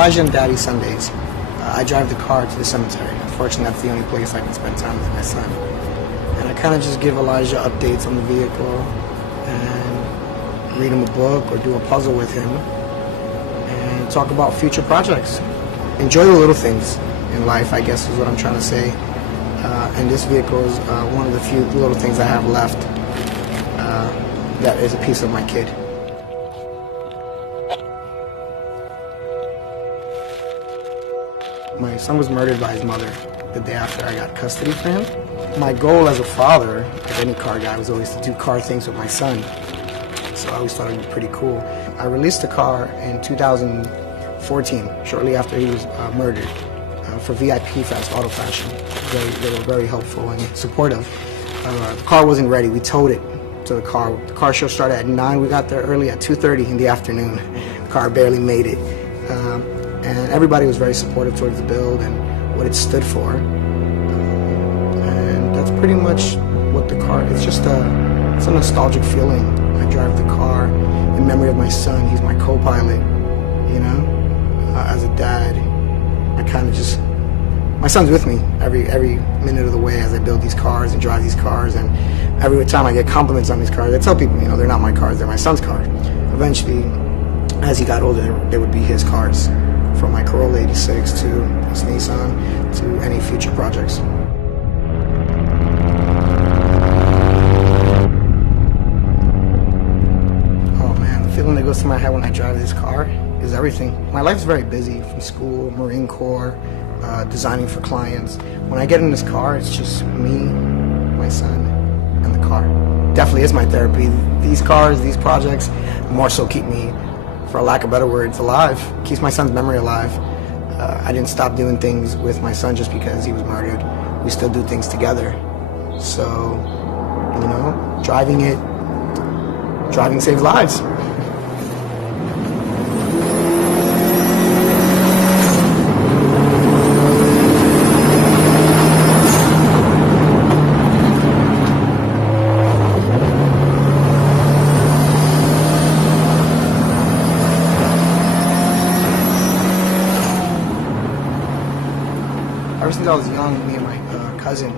Elijah and Daddy Sundays. I drive the car to the cemetery. Unfortunately, that's the only place I can spend time with my son. And I kind of just give Elijah updates on the vehicle and read him a book or do a puzzle with him and talk about future projects. Enjoy the little things in life, I guess is what I'm trying to say. And this vehicle is one of the few little things I have left that is a piece of my kid. My son was murdered by his mother the day after I got custody for him. My goal as a father, like any car guy, was always to do car things with my son. So I always thought it would be pretty cool. I released the car in 2014, shortly after he was murdered, for VIP Fast Auto Fashion. They were very helpful and supportive. The car wasn't ready. We towed it to the car. The car show started at 9. We got there early at 2:30 in the afternoon. The car barely made it. And everybody was very supportive towards the build and what it stood for. And that's pretty much what the car, it's a nostalgic feeling. I drive the car in memory of my son. He's my co-pilot, you know. As a dad, I kind of just, my son's with me every minute of the way as I build these cars and drive these cars. And every time I get compliments on these cars, I tell people, you know, they're not my cars, they're my son's cars. Eventually, as he got older, they would be his cars. From my Corolla 86 to this Nissan to any future projects. Oh man, the feeling that goes through my head when I drive this car is everything. My life's very busy, from school, Marine Corps, designing for clients. When I get in this car, it's just me, my son, and the car. Definitely is my therapy. These cars, these projects, more so keep me, for lack of better words, alive. Keeps my son's memory alive. I didn't stop doing things with my son just because he was murdered. We still do things together. So, you know, driving saves lives. Ever since I was young, me and my cousin,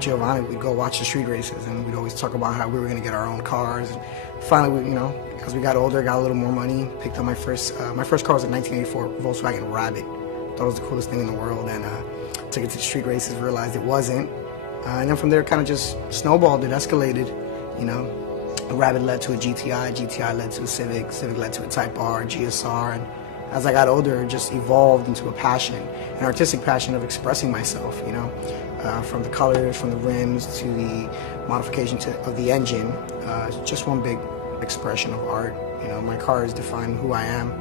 Giovanni, we'd go watch the street races, and we'd always talk about how we were going to get our own cars. And finally, we, you know, as we got older, got a little more money, picked up my first car was a 1984 Volkswagen Rabbit. Thought it was the coolest thing in the world, and took it to the street races, realized it wasn't. And then from there, kind of just snowballed, it escalated, you know. A Rabbit led to a GTI, GTI led to a Civic, Civic led to a Type R, GSR, and as I got older, it just evolved into a passion, an artistic passion of expressing myself, you know, from the colors, from the rims, to the modification of the engine. Just one big expression of art. You know, my cars define who I am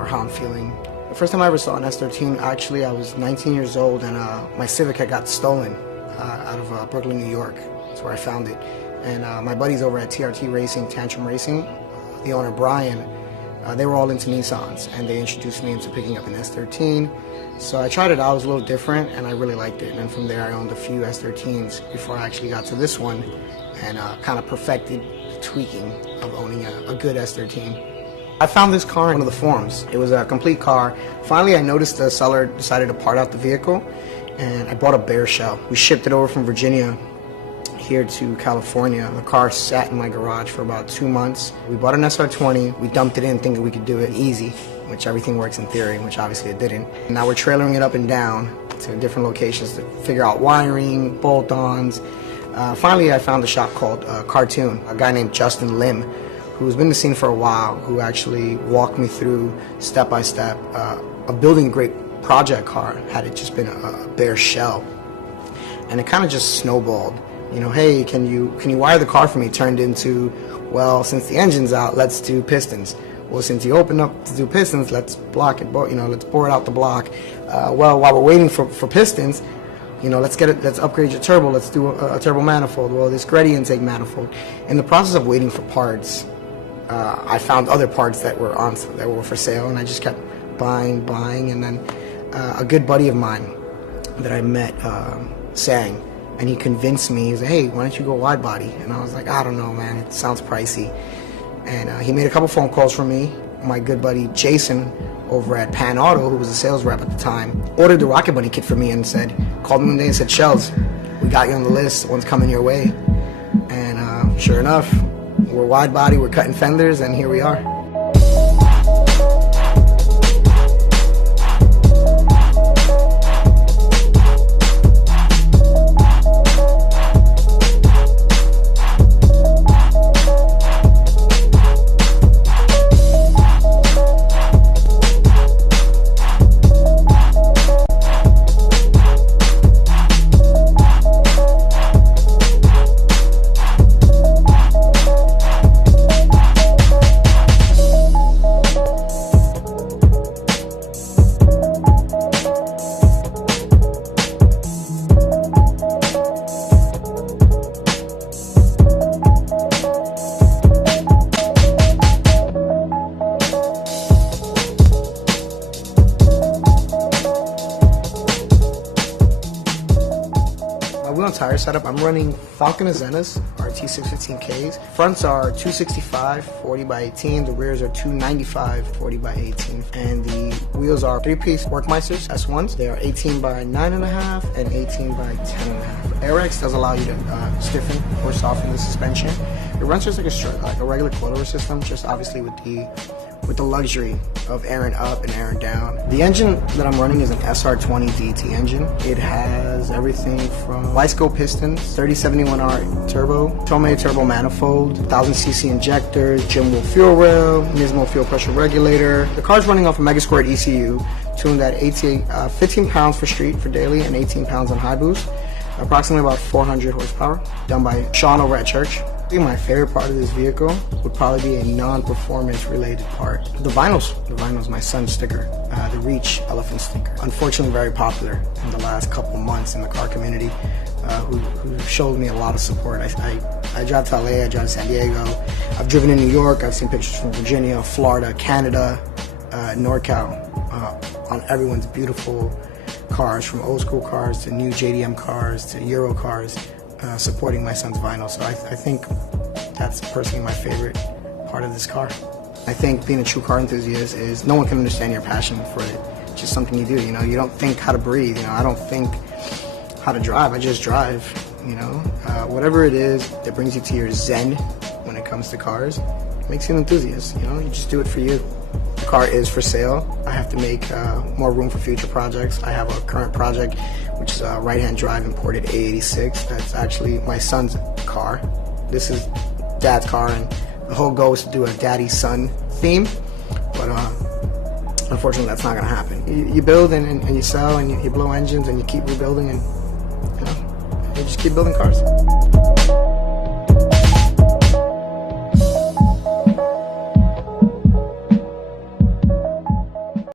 or how I'm feeling. The first time I ever saw an S13, actually, I was 19 years old, and my Civic had got stolen out of Brooklyn, New York. That's where I found it. And my buddies over at TRT Racing, Tantrum Racing, the owner Brian, they were all into Nissans, and they introduced me into picking up an S13. So I tried it out. It was a little different, and I really liked it. And then from there, I owned a few S13s before I actually got to this one, and kind of perfected the tweaking of owning a good S13. I found this car in one of the forums. It was a complete car. Finally, I noticed the seller decided to part out the vehicle, and I bought a bare shell. We shipped it over from Virginia here to California. The car sat in my garage for about 2 months. We bought an SR20, we dumped it in thinking we could do it easy, which everything works in theory, which obviously it didn't. And now we're trailering it up and down to different locations to figure out wiring, bolt-ons. Finally, I found a shop called Cartoon, a guy named Justin Lim, who's been in the scene for a while, who actually walked me through step-by-step of building a great project car had it just been a bare shell. And it kind of just snowballed. You know, hey, can you wire the car for me? Turned into, well, since the engine's out, let's do pistons. Well, since you opened up to do pistons, let's block it. You know, let's bore it out the block. Well, while we're waiting for pistons, you know, let's upgrade your turbo. Let's do a turbo manifold. Well, this Greddy intake manifold. In the process of waiting for parts, I found other parts that were for sale, and I just kept buying, and then a good buddy of mine that I met sang. And he convinced me, he was like, hey, why don't you go wide body? And I was like, I don't know, man, it sounds pricey. And he made a couple phone calls for me, my good buddy Jason over at Pan Auto, who was a sales rep at the time, ordered the Rocket Bunny kit for me and called me one day and said, "Shells, we got you on the list. One's coming your way." And sure enough, we're wide body, we're cutting fenders, and here we are. Wheel and tire setup, I'm running Falcon Azenas, RT 615Ks. Fronts are 265 40 by 18, the rears are 295 40 by 18, and the wheels are 3-piece Workmeisters S1s. They are 18 by 9.5 and 18 by 10.5. AirX does allow you to stiffen or soften the suspension. It runs just like a regular coilover system, just obviously with the luxury of airing up and airing down. The engine that I'm running is an SR20 DT engine. It has everything from wide-scope pistons, 3071R turbo, Tomei turbo manifold, 1000cc injectors, Jim Wolf fuel rail, Nismo fuel pressure regulator. The car's running off a Mega Squared ECU, tuned at 15 pounds for street for daily and 18 pounds on high boost. Approximately about 400 horsepower, done by Sean over at Church. My favorite part of this vehicle would probably be a non-performance related part. The vinyls, my son's sticker, the Reach elephant sticker. Unfortunately very popular in the last couple months in the car community, who showed me a lot of support. I drive to LA, I drive to San Diego, I've driven in New York, I've seen pictures from Virginia, Florida, Canada, NorCal, on everyone's beautiful cars, from old school cars to new JDM cars to Euro cars. Supporting my son's vinyl, so I think that's personally my favorite part of this car. I think being a true car enthusiast is no one can understand your passion for it. It's just something you do, you know. You don't think how to breathe, you know. I don't think how to drive, I just drive, you know. Whatever it is that brings you to your zen when it comes to cars makes you an enthusiast, you know. You just do it for you. The car is for sale. I have to make more room for future projects. I have a current project, which is a right-hand drive imported A86. That's actually my son's car. This is Dad's car, and the whole goal is to do a daddy-son theme. But unfortunately, that's not going to happen. You build and you sell, and you blow engines, and you keep rebuilding, and you know, you just keep building cars.